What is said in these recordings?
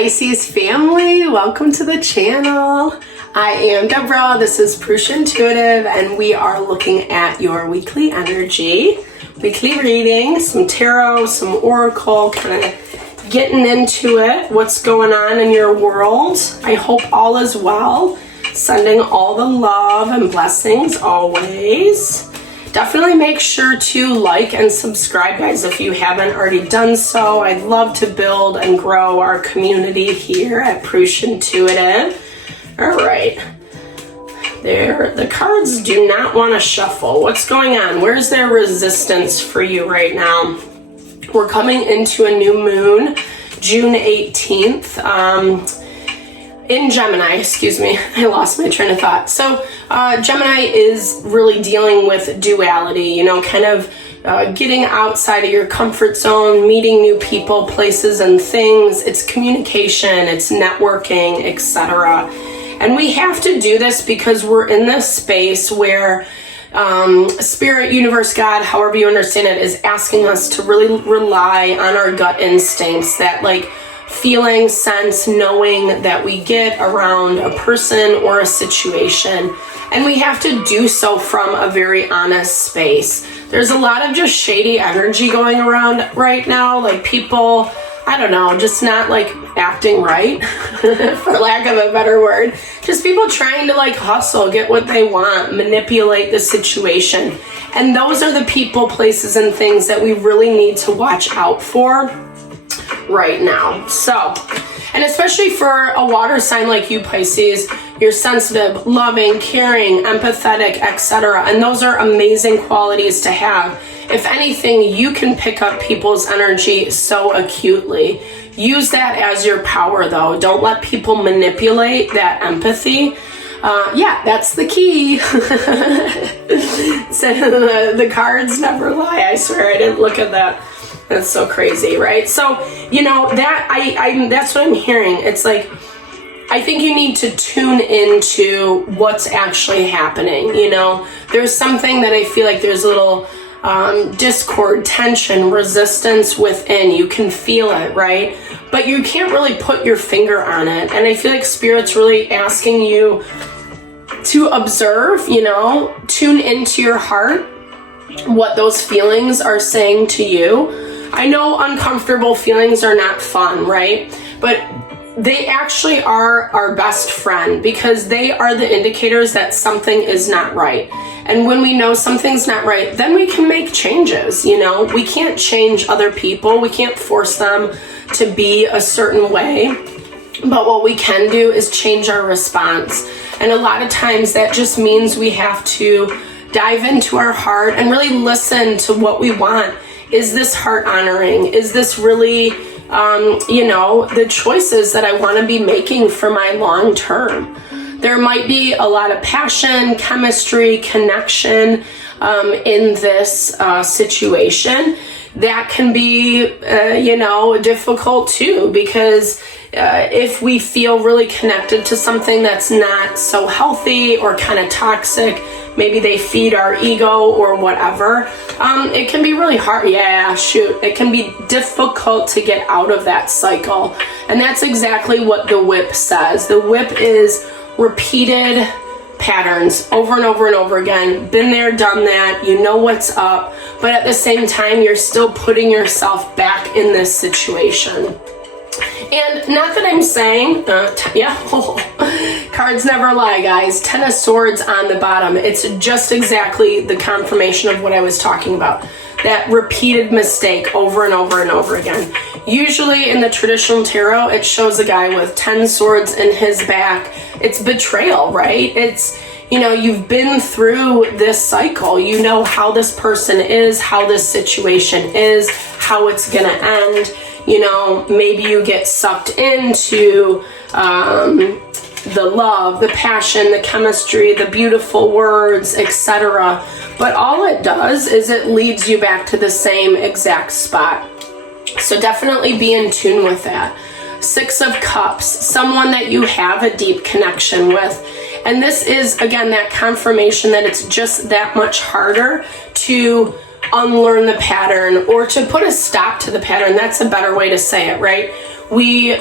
Pisces family, welcome to the channel. I am Deborah, this is Purusha Intuitive, and we are looking at your weekly energy, weekly reading, some tarot, some oracle, kind of getting into it, what's going on in your world. I hope all is well, sending all the love and blessings always. Definitely make sure to like and subscribe, guys, if you haven't already done so. I'd love to build and grow our community here at Purusha Intuitive. All right. There, the cards do not want to shuffle. What's going on? Where's their resistance for you right now? We're coming into a new moon, June 18th. In Gemini, excuse me, I lost my train of thought. So Gemini is really dealing with duality, kind of getting outside of your comfort zone, meeting new people, places, and things. It's communication, it's networking, etc. And we have to do this because we're in this space where Spirit, Universe, God, however you understand it, is asking us to really rely on our gut instincts, that feeling, sense, knowing that we get around a person or a situation. And we have to do so from a very honest space. There's a lot of just shady energy going around right now, like people, I don't know, just not acting right, for lack of a better word. Just people trying to hustle, get what they want, manipulate the situation. And those are the people, places, and things that we really need to watch out for right now. So, and especially for a water sign like you, Pisces, you're sensitive, loving, caring, empathetic, etc. And those are amazing qualities to have. If anything, you can pick up people's energy so acutely. Use that as your power, though. Don't let people manipulate that empathy. Yeah, that's the key. So the cards never lie. I swear I didn't look at that. That's so crazy, right? So, that's what I'm hearing. It's I think you need to tune into what's actually happening, There's something that I feel like there's a little discord, tension, resistance within. You can feel it, right? But you can't really put your finger on it. And I feel like Spirit's really asking you to observe, tune into your heart, what those feelings are saying to you. I know uncomfortable feelings are not fun, right? But they actually are our best friend because they are the indicators that something is not right. And when we know something's not right, then we can make changes, We can't change other people. We can't force them to be a certain way. But what we can do is change our response. And a lot of times that just means we have to dive into our heart and really listen to what we want. Is this heart honoring? Is this really, the choices that I want to be making for my long term? There might be a lot of passion, chemistry, connection in this situation. That can be, difficult too, because if we feel really connected to something that's not so healthy or kind of toxic, maybe they feed our ego or whatever, it can be really hard. It can be difficult to get out of that cycle. And that's exactly what the whip says. The whip is repeated patterns over and over and over again. Been there, done that. You know what's up. But at the same time, you're still putting yourself back in this situation. And not that I'm saying, cards never lie, guys. 10 of Swords on the bottom. It's just exactly the confirmation of what I was talking about. That repeated mistake over and over and over again. Usually in the traditional tarot, it shows a guy with 10 swords in his back. It's betrayal, right? It's, you've been through this cycle. You know how this person is, how this situation is, how it's going to end. Maybe you get sucked into the love, the passion, the chemistry, the beautiful words, etc. But all it does is it leads you back to the same exact spot. So definitely be in tune with that. 6 of Cups, someone that you have a deep connection with. And this is, again, that confirmation that it's just that much harder to unlearn the pattern or to put a stop to the pattern. That's a better way to say it, right? We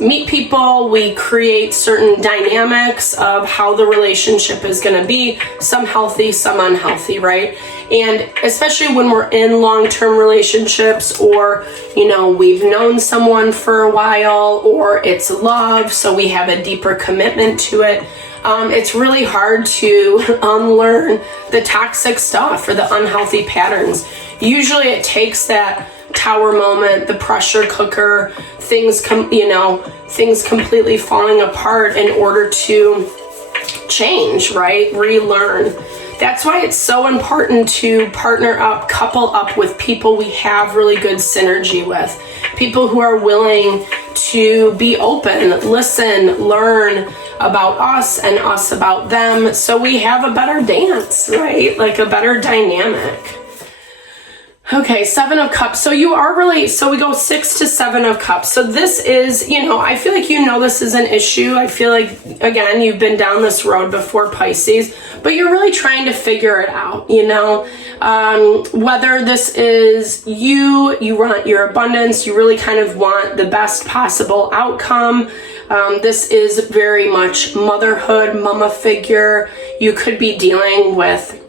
meet people, we create certain dynamics of how the relationship is going to be, some healthy, some unhealthy, right? And especially when we're in long-term relationships, or, you know, we've known someone for a while, or it's love, so we have a deeper commitment to it. It's really hard to unlearn the toxic stuff or the unhealthy patterns. Usually it takes that tower moment, the pressure cooker, things completely falling apart in order to change, right? Relearn. That's why it's so important to partner up, couple up with people we have really good synergy with. People who are willing to be open, listen, learn about us and us about them, so we have a better dance, right? Like a better dynamic. Okay, 7 of Cups. So we go 6 to 7 of Cups. So this is, I feel like this is an issue. I feel like, again, you've been down this road before, Pisces, but you're really trying to figure it out, whether this is you want your abundance, you really kind of want the best possible outcome. This is very much motherhood, mama figure. You could be dealing with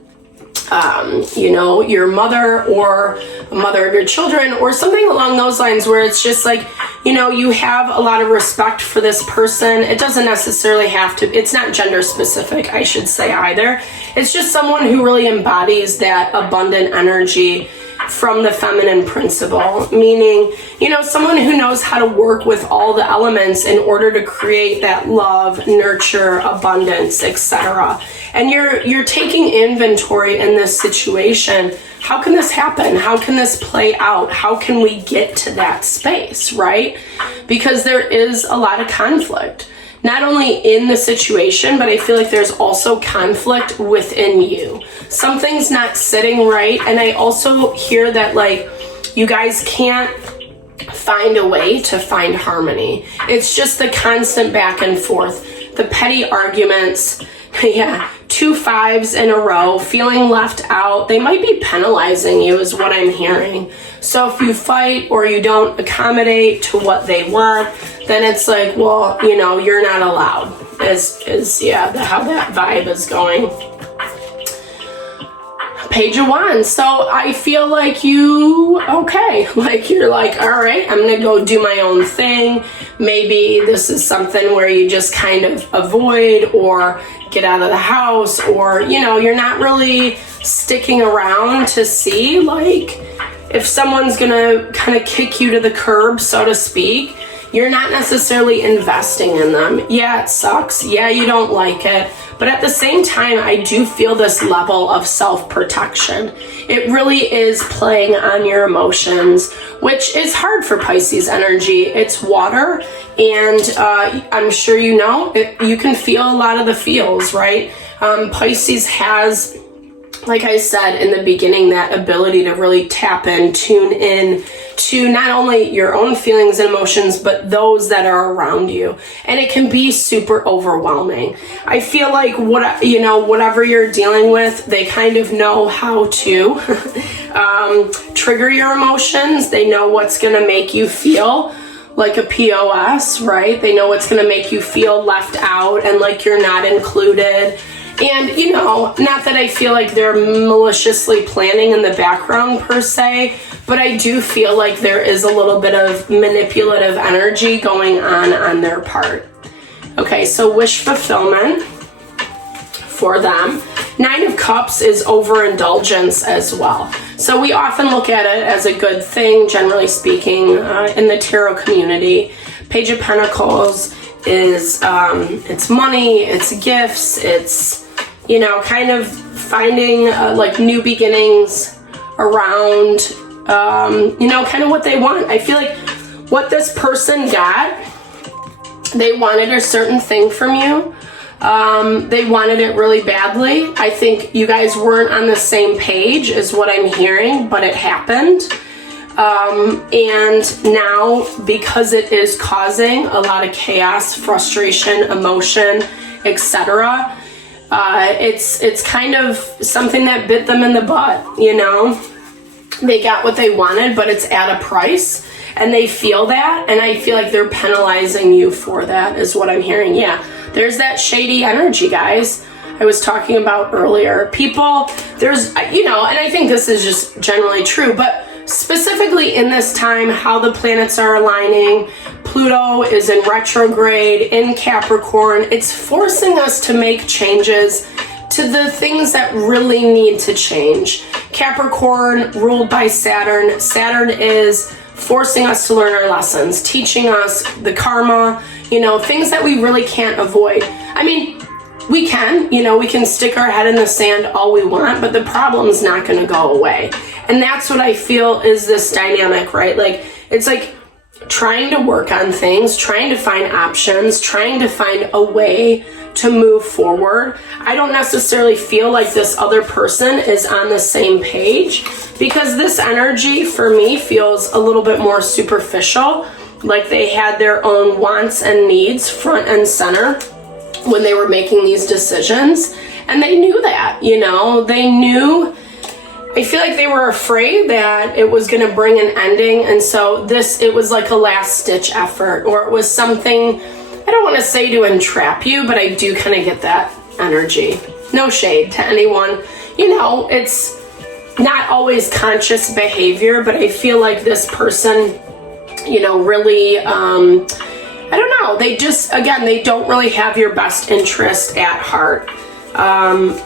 your mother or a mother of your children or something along those lines, where it's just like, you have a lot of respect for this person. It doesn't necessarily have to, it's not gender specific, I should say, either. It's just someone who really embodies that abundant energy from the feminine principle, meaning, someone who knows how to work with all the elements in order to create that love, nurture, abundance, etc. And you're taking inventory in this situation. How can this happen? How can this play out? How can we get to that space, right? Because there is a lot of conflict, not only in the situation, but I feel like there's also conflict within you. Something's not sitting right. And I also hear that, like, you guys can't find a way to find harmony. It's just the constant back and forth, the petty arguments. Yeah, 2 5s in a row, feeling left out. They might be penalizing you is what I'm hearing. So if you fight or you don't accommodate to what they want, then it's like, well, you're not allowed, how that vibe is going. Page of Wands. So I feel like you're like, all right, I'm going to go do my own thing. Maybe this is something where you just kind of avoid or get out of the house, or, you're not really sticking around to see, like, if someone's going to kind of kick you to the curb, so to speak. You're not necessarily investing in them. Yeah, it sucks. Yeah, you don't like it. But at the same time, I do feel this level of self-protection. It really is playing on your emotions, which is hard for Pisces energy. It's water, and I'm sure you can feel a lot of the feels, right? Pisces has, like I said in the beginning, that ability to really tap in, tune in to not only your own feelings and emotions, but those that are around you. And it can be super overwhelming. I feel like whatever you're dealing with, they kind of know how to trigger your emotions. They know what's going to make you feel like a POS, right? They know what's going to make you feel left out and like you're not included. And, not that I feel like they're maliciously planning in the background per se, but I do feel like there is a little bit of manipulative energy going on their part. Okay, so wish fulfillment for them. 9 of Cups is overindulgence as well. So we often look at it as a good thing, generally speaking, in the tarot community. Page of Pentacles is, it's money, it's gifts, it's, kind of finding like new beginnings around, kind of what they want. I feel like what this person got, they wanted a certain thing from you. They wanted it really badly. I think you guys weren't on the same page is what I'm hearing, but it happened. And now, because it is causing a lot of chaos, frustration, emotion, etc., it's kind of something that bit them in the butt, They got what they wanted, but it's at a price. and they feel that, and I feel like they're penalizing you for that is what I'm hearing. Yeah, there's that shady energy, guys, I was talking about earlier. People, there's, you know, and I think this is just generally true, but specifically in this time, how the planets are aligning. Pluto is in retrograde in Capricorn. It's forcing us to make changes to the things that really need to change. Capricorn, ruled by Saturn. Saturn is forcing us to learn our lessons, teaching us the karma, you know, things that we really can't avoid. I mean, we can, you know, we can stick our head in the sand all we want, but the problem's not going to go away. And that's what I feel is this dynamic, right? Like, it's like trying to work on things, trying to find options, trying to find a way to move forward. I don't necessarily feel like this other person is on the same page, because this energy for me feels a little bit more superficial, like they had their own wants and needs front and center when they were making these decisions. And they knew that, you know, they knew. I feel like they were afraid that it was going to bring an ending. And so it was like a last ditch effort, or it was something, I don't want to say to entrap you, but I do kind of get that energy. No shade to anyone. You know, it's not always conscious behavior, but I feel like this person, you know, really, I don't know. They just, again, they don't really have your best interest at heart.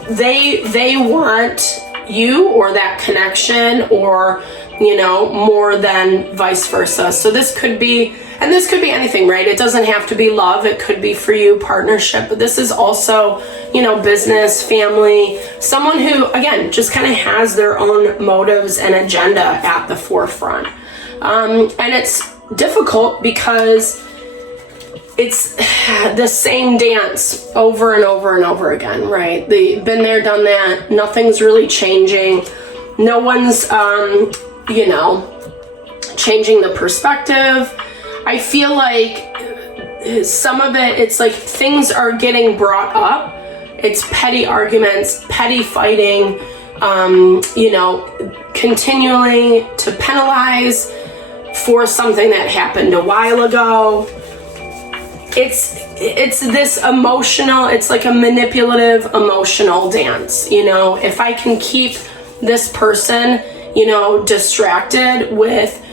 They want you or that connection, or, you know, more than vice versa. So this could be, and this could be anything, right? It doesn't have to be love. It could be for you partnership, but this is also, you know, business, family, someone who, again, just kind of has their own motives and agenda at the forefront. And it's difficult because it's the same dance over and over and over again, right? They've been there, done that. Nothing's really changing. No one's, you know, changing the perspective. I feel like some of it, it's like things are getting brought up. It's petty arguments, petty fighting, you know, continually to penalize for something that happened a while ago. It's this emotional, it's like a manipulative emotional dance, you know. If I can keep this person, you know, distracted with,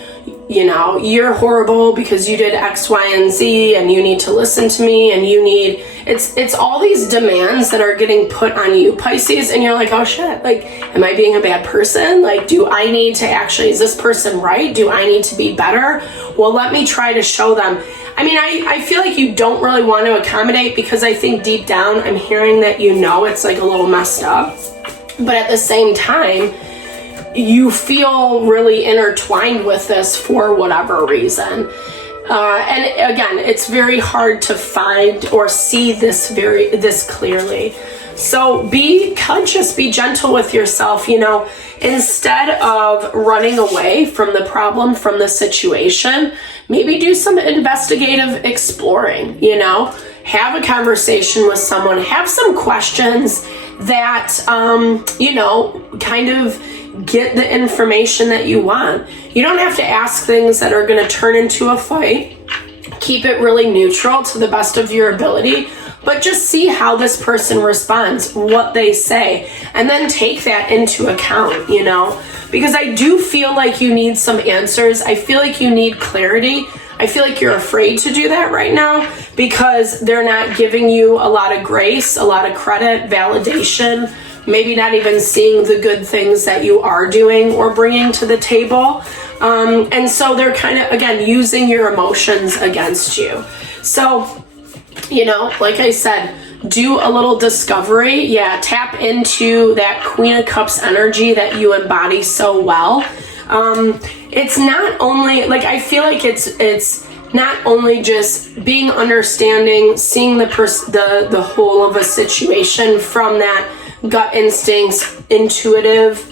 you know, you're horrible because you did X, Y, and Z, and you need to listen to me, and you need, it's all these demands that are getting put on you, Pisces, and you're like, oh shit, like, am I being a bad person? Like, do I need to actually, is this person right? Do I need to be better? Well, let me try to show them. I mean, I feel like you don't really want to accommodate, because I think deep down I'm hearing that, you know, it's like a little messed up. But at the same time, you feel really intertwined with this for whatever reason. And again, it's very hard to find or see this clearly. So be conscious, be gentle with yourself, you know, instead of running away from the problem, from the situation, maybe do some investigative exploring, you know, have a conversation with someone, have some questions that, you know, kind of get the information that you want. You don't have to ask things that are going to turn into a fight. Keep it really neutral to the best of your ability, but just see how this person responds, what they say, and then take that into account, you know, because I do feel like you need some answers. I feel like you need clarity. I feel like you're afraid to do that right now because they're not giving you a lot of grace, a lot of credit, validation, maybe not even seeing the good things that you are doing or bringing to the table. And so they're kind of, again, using your emotions against you. So, you know, like I said, do a little discovery. Yeah, tap into that Queen of Cups energy that you embody so well. It's not only, like, I feel like it's not only just being understanding, seeing the whole of a situation from that gut instincts, intuition,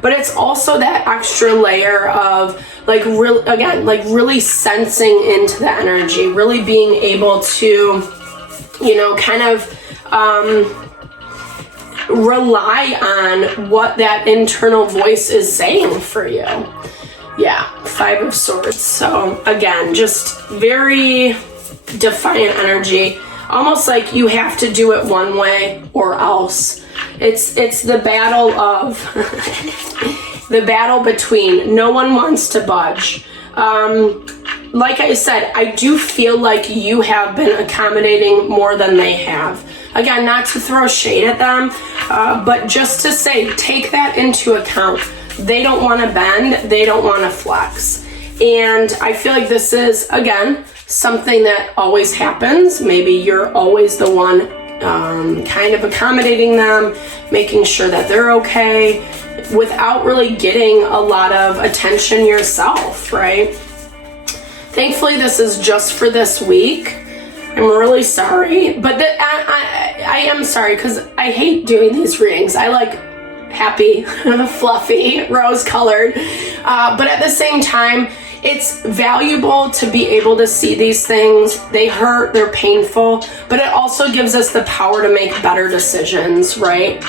but it's also that extra layer of like really sensing into the energy, really being able to, you know, kind of rely on what that internal voice is saying for you. Yeah, Five of Swords. So again, just very defiant energy. Almost like you have to do it one way or else. It's the battle of the battle between no one wants to budge. Like I said, I do feel like you have been accommodating more than they have. Again, not to throw shade at them, but just to say, take that into account. They don't want to bend, they don't want to flex. And I feel like this is, again, something that always happens. Maybe you're always the one kind of accommodating them, making sure that they're okay, without really getting a lot of attention yourself, right? Thankfully, this is just for this week. I'm really sorry, but I am sorry because I hate doing these readings. I like happy, fluffy, rose-colored, but at the same time, it's valuable to be able to see these things. They hurt, they're painful, but it also gives us the power to make better decisions, right?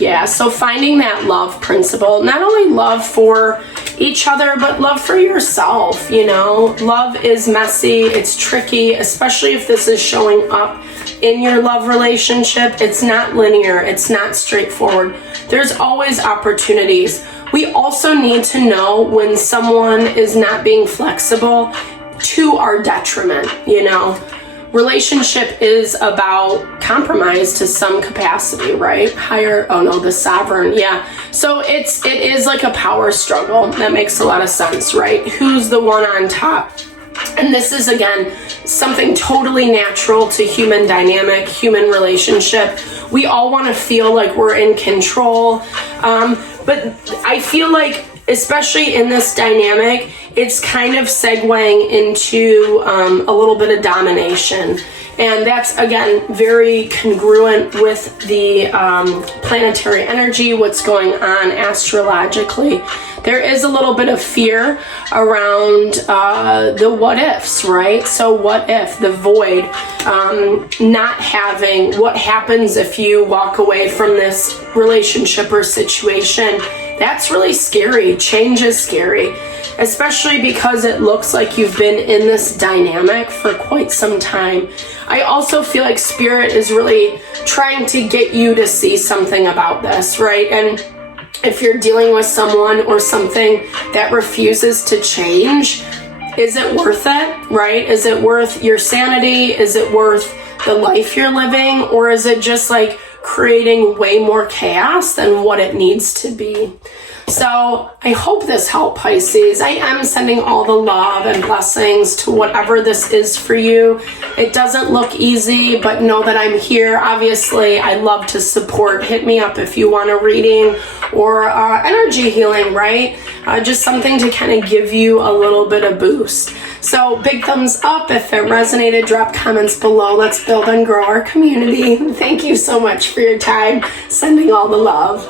Yeah, so finding that love principle, not only love for each other, but love for yourself, you know? Love is messy, it's tricky, especially if this is showing up in your love relationship. It's not linear, it's not straightforward. There's always opportunities. We also need to know when someone is not being flexible to our detriment, you know? Relationship is about compromise to some capacity, right? The sovereign, yeah. So it is like a power struggle. That makes a lot of sense, right? Who's the one on top? And this is, again, something totally natural to human dynamic, human relationship. We all want to feel like we're in control. But I feel like, especially in this dynamic, it's kind of segueing into a little bit of domination. And that's, again, very congruent with the planetary energy, what's going on astrologically. There is a little bit of fear around the what ifs, right? So what if, the void, not having, what happens if you walk away from this relationship or situation? That's really scary. Change is scary, especially because it looks like you've been in this dynamic for quite some time. I also feel like Spirit is really trying to get you to see something about this, right? And if you're dealing with someone or something that refuses to change, is it worth it, right? Is it worth your sanity? Is it worth the life you're living? Or is it just like creating way more chaos than what it needs to be? So I hope this helped, Pisces. I am sending all the love and blessings to whatever this is for you. It doesn't look easy, but know that I'm here. Obviously, I love to support. Hit me up if you want a reading or energy healing, right? Just something to kind of give you a little bit of boost. So big thumbs up if it resonated. Drop comments below. Let's build and grow our community. Thank you so much for your time. Sending all the love.